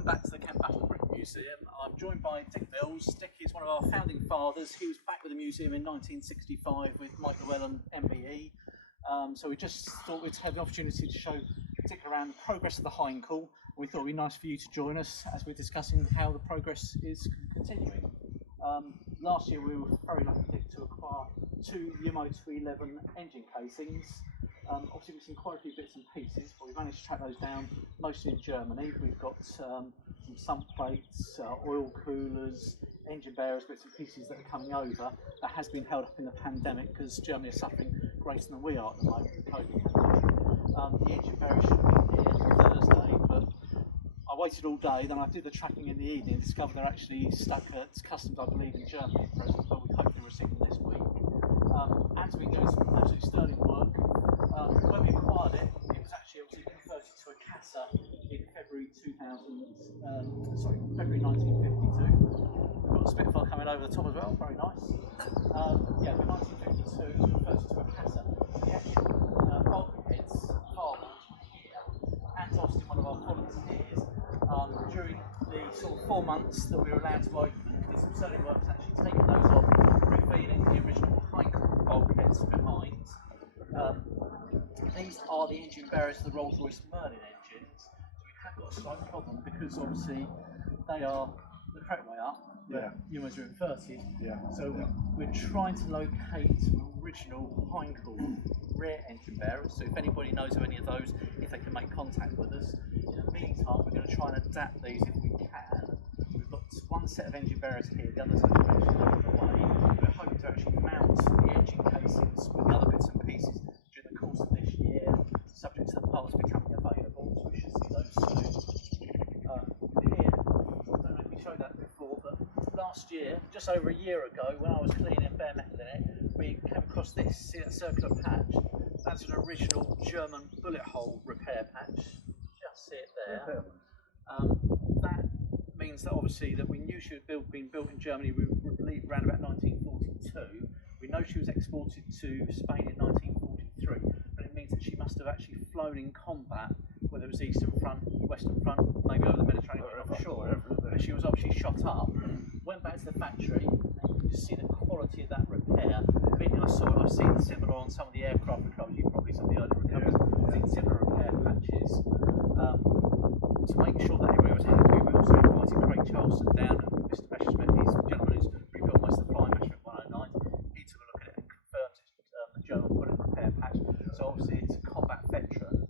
Welcome back to the KBoBM Museum. I'm joined by Dick Mills. Dick is one of our founding fathers. He was back with the museum in 1965 with Mike Llewellyn MBE. So we just thought we'd have the opportunity to show Dick around the progress of the Heinkel. We thought it would be nice for you to join us as we're discussing how the progress is continuing. Last year we were very lucky, Dick, to acquire 2 Yumo 211 engine casings. Obviously we've seen quite a few bits and pieces, but we've managed to track those down mostly in Germany. We've got some sump plates, oil coolers, engine bearers, bits and pieces that are coming over. That has been held up in the pandemic because Germany is suffering greater than we are at the moment with the COVID pandemic. The engine bearer should have been here Thursday, but I waited all day, then I did the tracking in the evening and discovered they're actually stuck at customs, I believe, in Germany at present, but we hope to receive them this week. As we doing some absolutely sterling work. When we acquired it, it was actually obviously converted to a Casa in February 1952. We've got a Spitfire coming over the top as well, very nice. Yeah, in 1952 it was converted to a Casa. The actual bulkheads, firewalls were here, and obviously one of our volunteers, during the sort of 4 months that we were allowed to open, did some sterling work to actually taking those off, revealing the original Heinkel bulkheads behind. These are the engine bearers for the Rolls-Royce Merlin engines. So we have got a slight problem because obviously they are the correct way up. Yeah. Yumo's are inverted. Yeah. So we're trying to locate original Heinkel rear engine bearers. So if anybody knows of any of those, if they can make contact with us. In the meantime, we're going to try and adapt these if we can. We've got one set of engine bearers here, the others are actually along the way. We're hoping to actually mount the engine casings with the other bits and pieces during the course of this year, subject to the parts becoming available, so we should see those soon. Here, I don't know if we showed that before, but last year, just over a year ago, when I was cleaning bare metal in it, we came across this, see that circular patch? That's an original German bullet hole repair patch. Just see it there. That means that obviously that we knew she was being built in Germany, we believe around about 1942. We know she was exported to Spain in 1943, but it means that she must have actually flown in combat, whether it was Eastern Front, Western Front, maybe over the Mediterranean, we're not sure. But she was obviously shot up, went back to the factory, and you can just see the quality of that repair. I've seen similar on some of the aircraft recoveries, you probably some of the early recoveries, I've seen similar repair patches. To make sure that everybody was happy, we also invited Craig Charleston down, Mr. Messerschmitt, he's the gentleman who's rebuilt most of the flying Messerschmitt 109. He took a look at it and confirmed it's the German bullet repair patch. So obviously it's a combat veteran.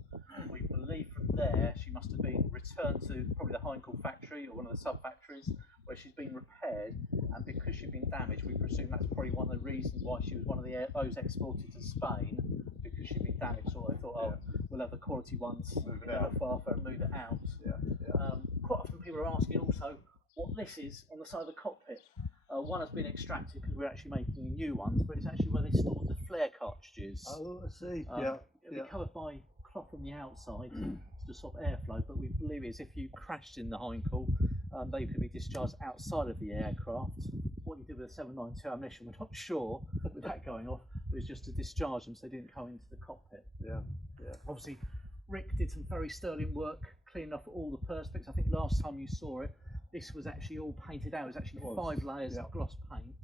We believe from there she must have been returned to probably the Heinkel factory or one of the sub-factories where she's been repaired, and because she'd been damaged, we presume that's probably one of the reasons why she was one of those exported to Spain, because she'd been damaged. So they thought, oh, we'll have the quality ones move it out and move it out. Quite often people are asking also what this is on the side of the cockpit. One has been extracted because we're actually making new ones, but it's actually where they stored the flare cartridges. Oh, I see. It'll be covered by cloth on the outside to stop airflow, but we believe it's if you crashed in the Heinkel, they could be discharged outside of the aircraft. What you did with the 792 ammunition, we're not sure with that going off, but it's just to discharge them so they didn't go into the cockpit. Obviously, Rick did some very sterling work cleaning off all the perspex. I think last time you saw it, this was actually all painted out. It was actually 5 layers of gloss paint.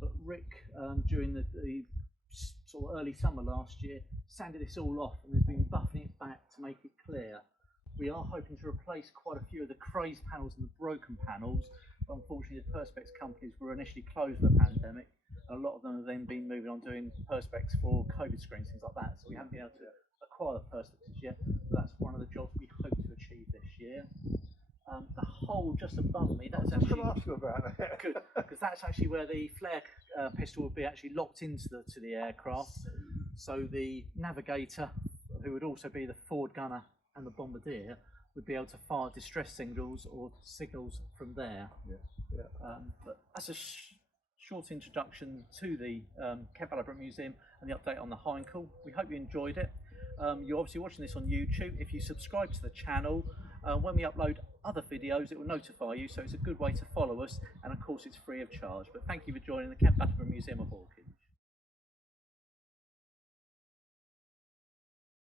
But Rick, during the sort of early summer last year, sanded this all off and has been buffing it back to make it clear. We are hoping to replace quite a few of the crazed panels and the broken panels, but unfortunately the perspex companies were initially closed for the pandemic, and a lot of them have then been moving on doing perspex for COVID screens, things like that, so we haven't been able to acquire the perspexes yet, but that's one of the jobs we hope to achieve this year. The hole just above me, that's actually good, because that's actually where the flare pistol would be actually locked into the aircraft. So the navigator, who would also be the forward gunner and the bombardier, would be able to fire distress signals or signals from there. But that's a short introduction to the KBoBM Museum and the update on the Heinkel. We hope you enjoyed it. You're obviously watching this on YouTube. If you subscribe to the channel, when we upload other videos, it will notify you, so it's a good way to follow us, and of course it's free of charge. But thank you for joining the KBoBM Museum of Orchids.